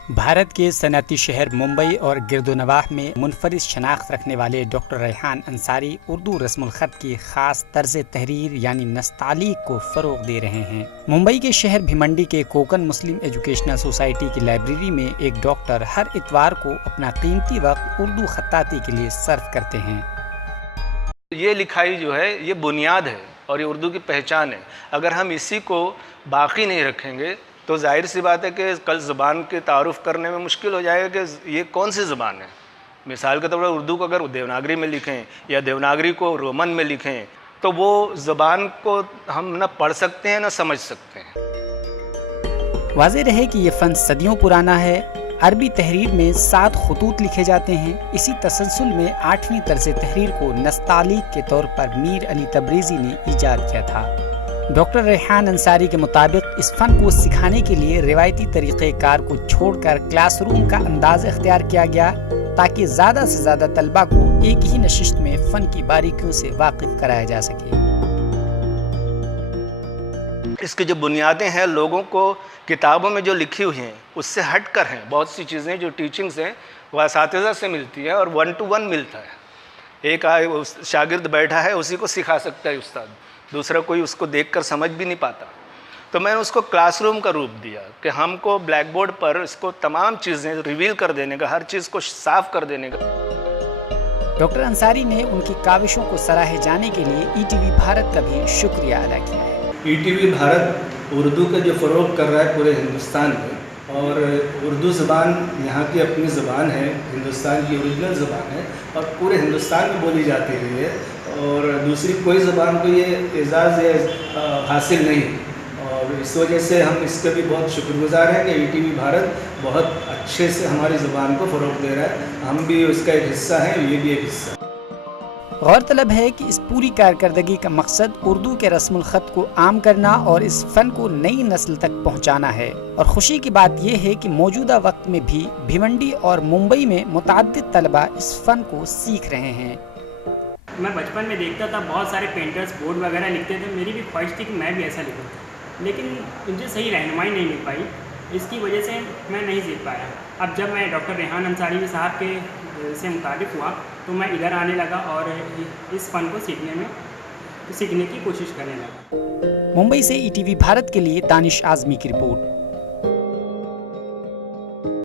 भारत के सनअती शहर मुंबई और गिरदोनवाह में मुनफरिद शनाख्त रखने वाले डॉक्टर रेहान अंसारी उर्दू रस्मुल ख़त की ख़ास तर्ज तहरीर यानी नस्तालीक को फ़रोग़ दे रहे हैं। मुंबई के शहर भिमंडी के कोकन मुस्लिम एजुकेशनल सोसाइटी की लाइब्रेरी में एक डॉक्टर हर इतवार को अपना कीमती वक्त उर्दू ख़त्ताती के लिए सर्व करते हैं। ये लिखाई जो है ये बुनियाद है और ये उर्दू की पहचान है। अगर हम इसी को बाकी नहीं रखेंगे तो जाहिर सी बात है कि कल ज़बान के तारुफ़ करने में मुश्किल हो जाएगा कि ये कौन सी ज़बान है। मिसाल के तौर पर उर्दू को अगर देवनागरी में लिखें या देवनागरी को रोमन में लिखें तो वो ज़बान को हम न पढ़ सकते हैं न समझ सकते हैं। वाज़ेह रहे कि ये फ़न सदियों पुराना है। अरबी तहरीर में 7 खतूत लिखे जाते हैं। इसी तसलसल में 8वीं तर्ज तहरीर को नस्तालीक के तौर पर मीर अली तबरेज़ी ने ईजाद किया था। डॉक्टर रेहान अंसारी के मुताबिक इस फ़न को सिखाने के लिए रिवायती तरीक़ेकार को छोड़कर क्लासरूम का अंदाज़ इख्तियार किया गया ताकि ज़्यादा से ज़्यादा तलबा को एक ही नशिस्त में फ़न की बारीकियों से वाकिफ़ कराया जा सके। इसकी जो बुनियादें हैं लोगों को किताबों में जो लिखी हुई हैं उससे हट कर हैं। बहुत सी चीज़ें जो टीचिंग्स हैं वह असातिज़ा से मिलती है और 1 to 1 मिलता है। एक शागिर्द बैठा है उसी को सिखा सकता है उस्ताद, दूसरा कोई उसको देखकर समझ भी नहीं पाता। तो मैंने उसको क्लासरूम का रूप दिया कि हमको ब्लैक बोर्ड पर इसको तमाम चीज़ें रिवील कर देने का, हर चीज़ को साफ कर देने का। डॉक्टर अंसारी ने उनकी काविशों को सराहे जाने के लिए ईटीवी भारत का भी शुक्रिया अदा किया है। ईटीवी भारत उर्दू का जो फ़रोग़ कर रहा है पूरे हिंदुस्तान में, और उर्दू ज़बान यहाँ की अपनी ज़बान है, हिंदुस्तान की ओरिजिनल ज़बान है और पूरे हिंदुस्तान में बोली जाती रही है और दूसरी कोई ज़बान को ये एजाज़ हासिल नहीं। और इस वजह से हम इसके भी बहुत शुक्रगुज़ार हैं कि ईटीवी भारत बहुत अच्छे से हमारी ज़बान को फ़रोग़ दे रहा है। हम भी उसका एक हिस्सा हैं, ये भी एक हिस्सा है। गौरतलब है कि इस पूरी कारकर्दगी का मकसद उर्दू के रस्मुल ख़त को आम करना और इस फ़न को नई नस्ल तक पहुँचाना है। और खुशी की बात यह है कि मौजूदा वक्त में भी भिवंडी और मुंबई में मुतअद्दिद तलबा इस फ़न को सीख रहे हैं। मैं बचपन में देखता था बहुत सारे पेंटर्स बोर्ड वगैरह लिखते थे, मेरी भी ख्वाहिश थी कि मैं भी ऐसा लिखूँ, लेकिन मुझे सही रहनुमाई नहीं मिल पाई। इसकी वजह से मैं नहीं सीख पाया। अब जब मैं डॉक्टर रेहान अंसारी साहब के से मुतारिफ़ हुआ तो मैं इधर आने लगा और इस फ़न को सीखने की कोशिश करने लगा। मुंबई से ईटीवी भारत के लिए दानिश आज़मी की रिपोर्ट।